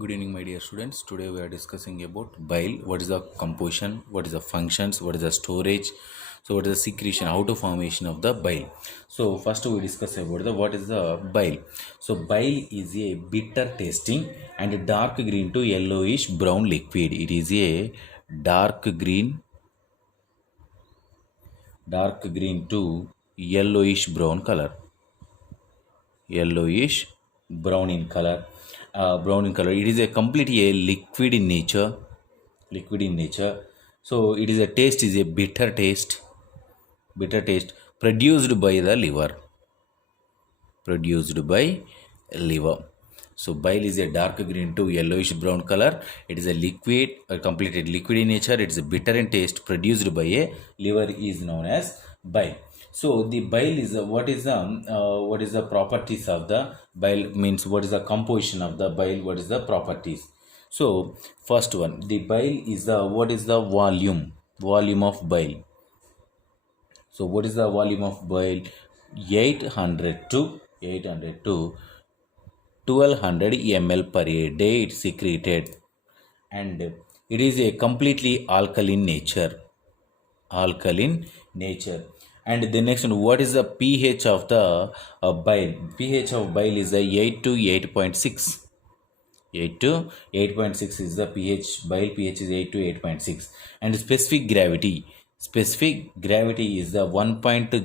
Good evening, my dear students. Today we are discussing about bile. What is the composition? What is the functions? What is the storage? So, what is the secretion? How to formation of the bile? So, first we discuss about the what is the bile. So, bile is a bitter tasting and dark green to yellowish brown liquid. It is a dark green to yellowish brown in color. It is a completely a liquid in nature. So it is a taste is a bitter taste produced by the liver. So bile is a dark green to yellowish brown color. It is a liquid, a completed liquid in nature. It is a bitter in taste, produced by a liver, is known as bile. So the bile is what is the properties of the bile, means what is the composition of the bile, what is the properties. So first one, the bile is the what is the volume of bile. So what is the volume of bile? 800 to 1200 ml per a day it's secreted, and it is a completely alkaline nature. And the next one, what is the pH of the bile? PH of bile is the 8 to 8.6. 8 to 8.6 is the pH. Bile pH is 8 to 8.6. And specific gravity is the 1.010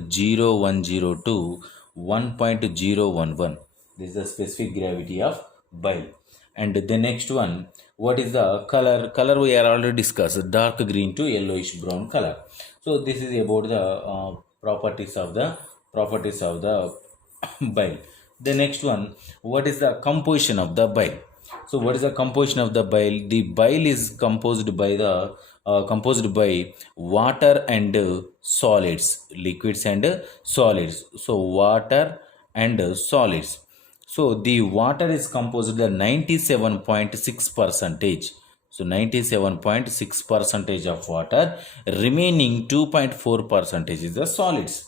to 1.011. This is the specific gravity of bile. And the next one, what is the color we are already discussed, dark green to yellowish brown color. So this is about the properties of the bile. The next one, what is the composition of the bile? So what is the composition of the bile? The bile is composed by water and solids, liquids and solids. So water and solids. So the water is composed of 97.6 percentage. So 97.6 percentage of water, remaining 2.4 percentage is the solids.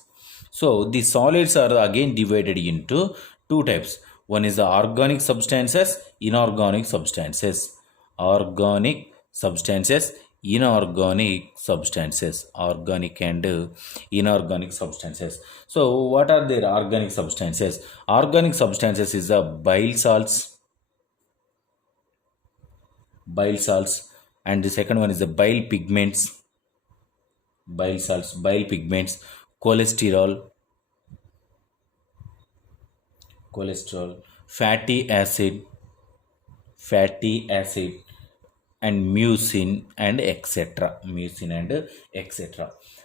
So the solids are again divided into two types. One is the organic substances, inorganic substances. Organic substances, inorganic substances, organic and inorganic substances. So what are their organic substances? Organic substances is the bile salts, and the second one is the bile pigments, cholesterol, fatty acid, and mucin and etc.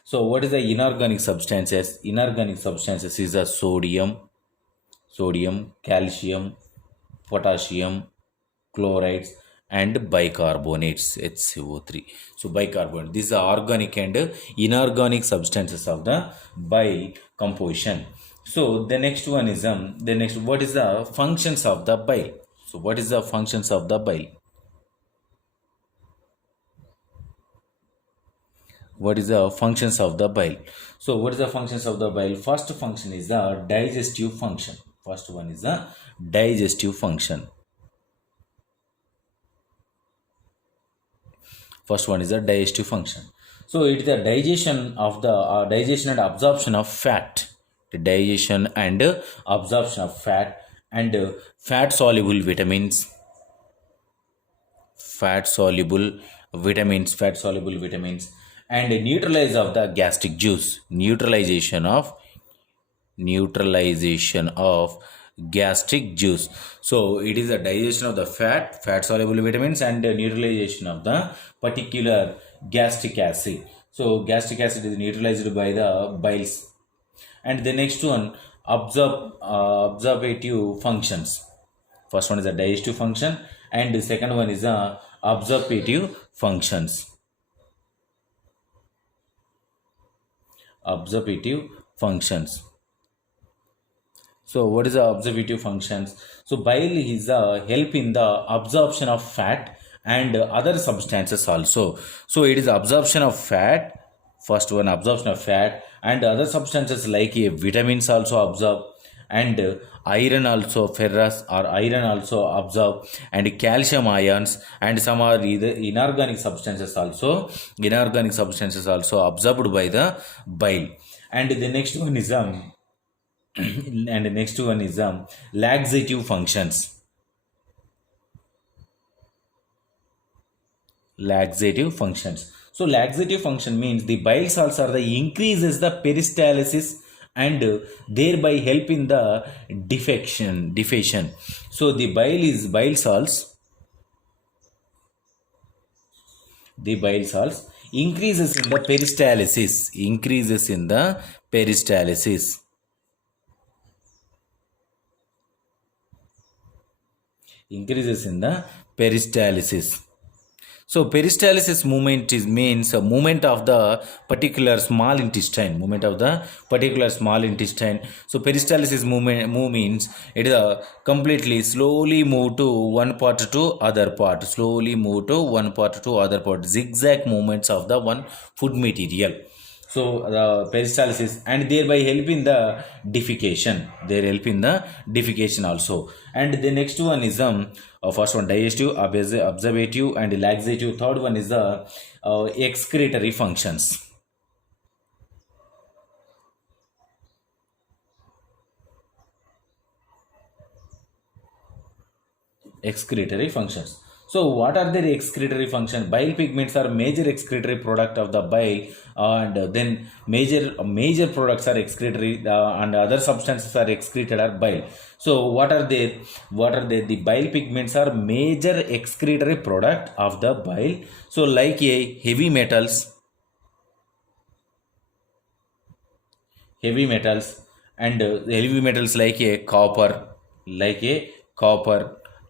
So what is the inorganic substances? Inorganic substances is the sodium, calcium, potassium, chlorides, and bicarbonates, HCO3. So bicarbonate, these are organic and inorganic substances of the bile composition. So the next one is what is the functions of the bile? So what is the functions of the bile? What is the functions of the bile? So what is the functions of the bile? First function is the digestive function. First one is the digestive function. First one is the digestive function. So it is the digestion and absorption of fat. The digestion and absorption of fat and fat soluble vitamins, and neutralize of the gastric juice. Neutralization of gastric juice. So it is a digestion of the fat soluble vitamins, and neutralization of the particular gastric acid. So gastric acid is neutralized by the biles. And the next one, absorptive functions. First one is the digestive function, and the second one is the absorptive functions. So what is the absorptive functions? So bile is help in the absorption of fat and other substances also. So it is absorption of fat. First one, absorption of fat and other substances like vitamins also absorb, and iron also, ferrous or iron also absorb, and calcium ions, and some are either inorganic substances also absorbed by the bile. And the next one is and the next one is laxative functions. Laxative functions. So laxative function means the bile salts are the increases the peristalsis and thereby help in the defecation. So the bile salts, the bile salts increases in the peristalsis, increases in the peristalsis. So peristalsis movement is means a movement of the particular small intestine. Movement of the particular small intestine. So peristalsis move means it is a completely slowly move to one part to other part. Slowly move to one part to other part. Zigzag movements of the one food material. So the peristalsis and thereby help in the defecation. They help in the defecation also. And the next one is first one digestive, absorptive, and laxative. Third one is the excretory functions. Excretory functions. So what are their excretory functions? Bile pigments are major excretory product of the bile, and then major products are excretory, and other substances are excreted are bile. So what are they? The bile pigments are major excretory product of the bile. So like a heavy metals, and heavy metals like a copper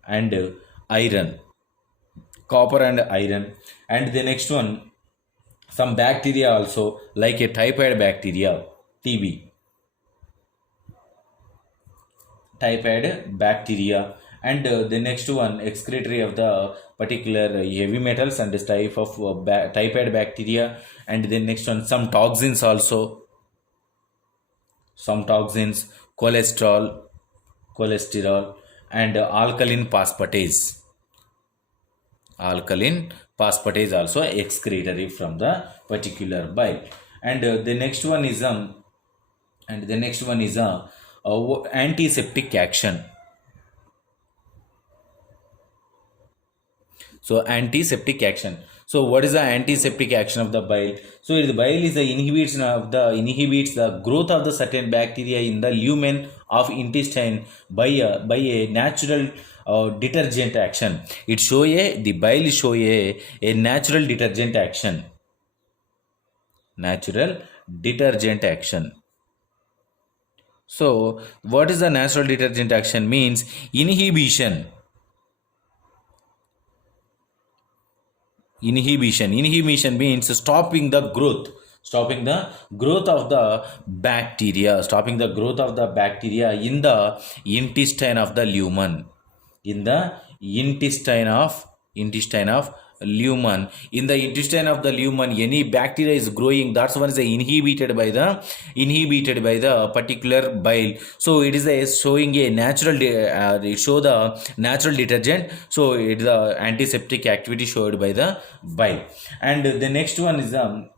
and iron. And the next one, some bacteria also like a typhoid bacteria, TB, typhoid bacteria. And the next one, excretory of the particular heavy metals and this type of typhoid bacteria. And the next one, some toxins also, cholesterol, and alkaline phosphatase also excretory from the particular bile. And the next one is antiseptic action. So antiseptic action. So what is the antiseptic action of the bile? So the bile is the inhibits the growth of the certain bacteria in the lumen of intestine by a natural detergent action. The bile show a natural detergent action. Natural detergent action. So what is the natural detergent action? Means inhibition means stopping the growth of the bacteria, in the intestine of the lumen, in the intestine of lumen. In the intestine of the lumen, any bacteria is growing, that's one is inhibited by the particular bile. So it is showing a natural the natural detergent. So it is the antiseptic activity showed by the bile. And the next one is the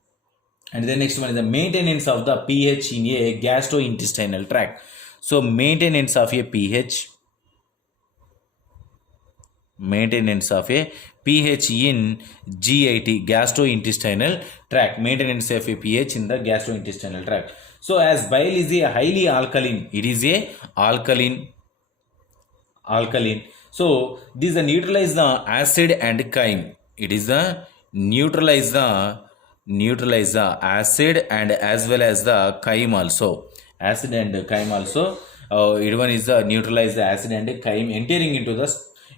maintenance of the pH in a gastrointestinal tract. So maintenance of a pH in GIT, gastrointestinal tract, maintenance of a pH in the gastrointestinal tract. So as bile is a highly alkaline, it is a alkaline. So this neutralize the acid and chyme. It is the neutralize the acid and as well as the chyme also. Acid and chyme also. It one is the neutralize the acid and chyme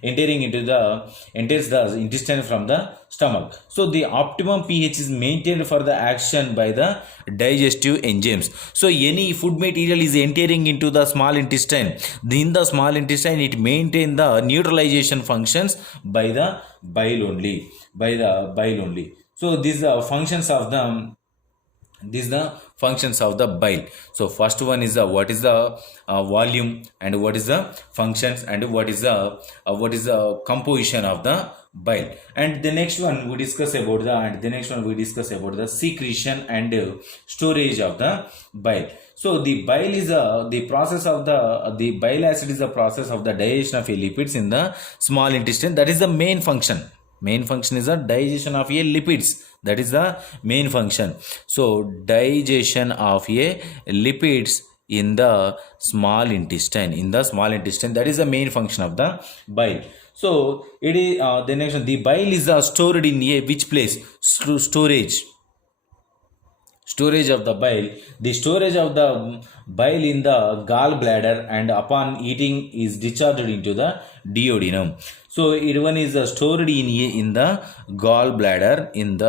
enters the intestine from the stomach. So the optimum pH is maintained for the action by the digestive enzymes. So any food material is entering into the small intestine. In the small intestine, it maintains the neutralization functions by the bile only. So these are functions of the These are the functions of the bile. So first one is the what is the volume, and what is the functions, and what is the composition of the bile. And the next one we discuss about the secretion and storage of the bile. So the bile is the process of the bile acid is the process of the digestion of a lipids in the small intestine. That is the main function. Main function is the digestion of a lipids. That is the main function. So digestion of a lipids in the small intestine. That is the main function of the bile. So it is the next one. The bile is stored in a which place? Storage of the bile. The storage of the bile in the gallbladder, and upon eating is discharged into the duodenum. So it one is stored in the gallbladder, and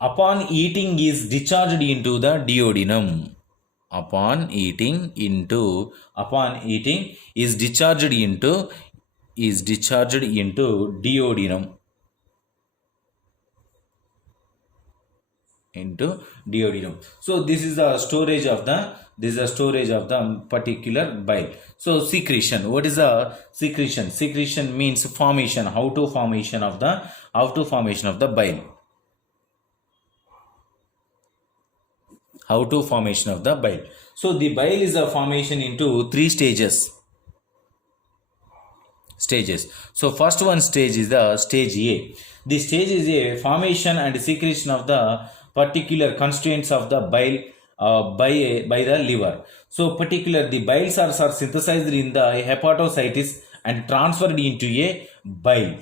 upon eating is discharged into the duodenum. Upon eating is discharged into duodenum. So this is the storage of the particular bile. So secretion. What is the secretion? Secretion means formation. How to formation of the bile. How to formation of the bile. So the bile is a formation into three stages. So first one stage is the stage A. The stage is a formation and secretion of the particular constraints of the bile by the liver. So particular the biles are synthesized in the hepatocytes and transferred into a bile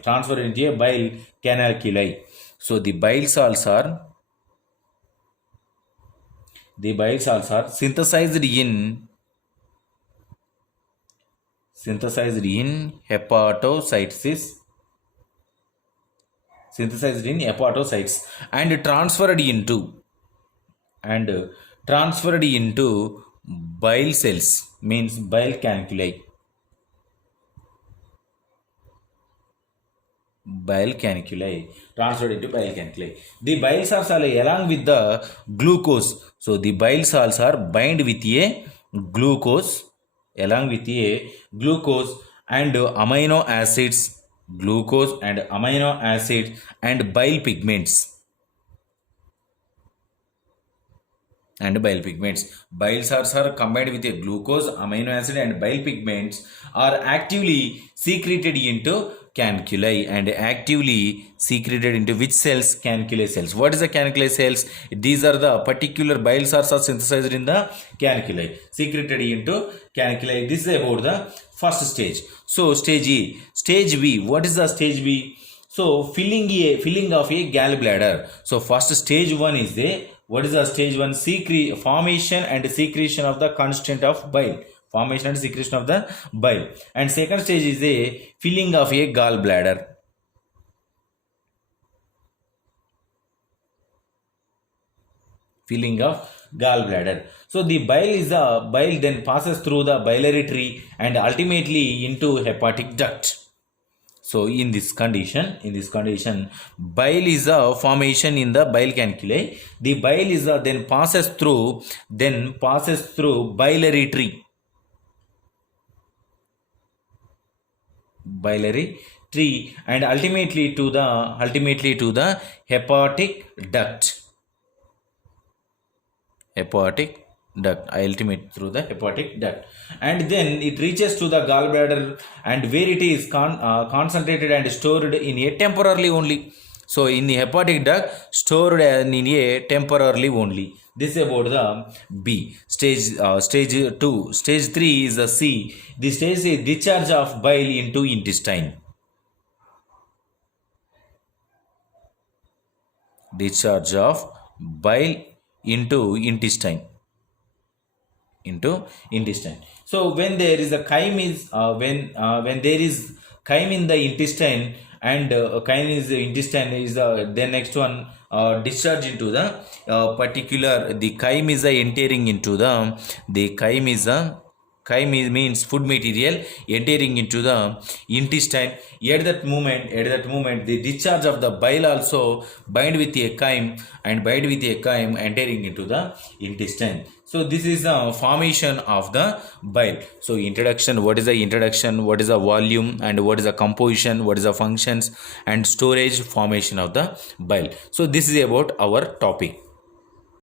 canaliculi. So the bile salts are synthesized in hepatocytes and transferred into bile cells, means bile canaliculi. Transferred into bile canaliculi. The bile salts are along with the glucose. So the bile salts are bind with a glucose, and amino acids, and bile pigments. Bile salts are combined with a glucose, amino acid, and bile pigments are actively secreted into caniculi, and actively secreted into which cells? Caniculi cells. What is the caniculi cells? These are the particular bile salts are synthesized in the caniculi, secreted into caniculi. This is about the first stage. So stage E. Stage B. What is the stage B? So filling of a gallbladder. So first stage 1 is the what is the stage 1? Formation and secretion of the constant of bile. And second stage is a filling of a gallbladder. So the bile then passes through the biliary tree and ultimately into hepatic duct. So in this condition, bile is a formation in the bile caniculi. The bile is then passes through biliary tree, and ultimately to the hepatic duct. Through the hepatic duct, and then it reaches to the gallbladder, and where it is concentrated and stored in a temporarily only. So in the hepatic duct, stored in a temporarily only. This is about the B stage. Stage 2. Stage 3 is the C. The stage is discharge of bile into intestine. Discharge of bile into intestine. So when there is a chyme when there is chyme in the intestine, and chyme is the intestine is the next one discharge into the particular, the chyme is entering into the chyme is chyme means food material entering into the intestine. At that moment, the discharge of the bile also bind with a chyme entering into the intestine. So this is the formation of the bile. So introduction, what is the introduction, what is the volume, and what is the composition, what is the functions and storage formation of the bile. So this is about our topic.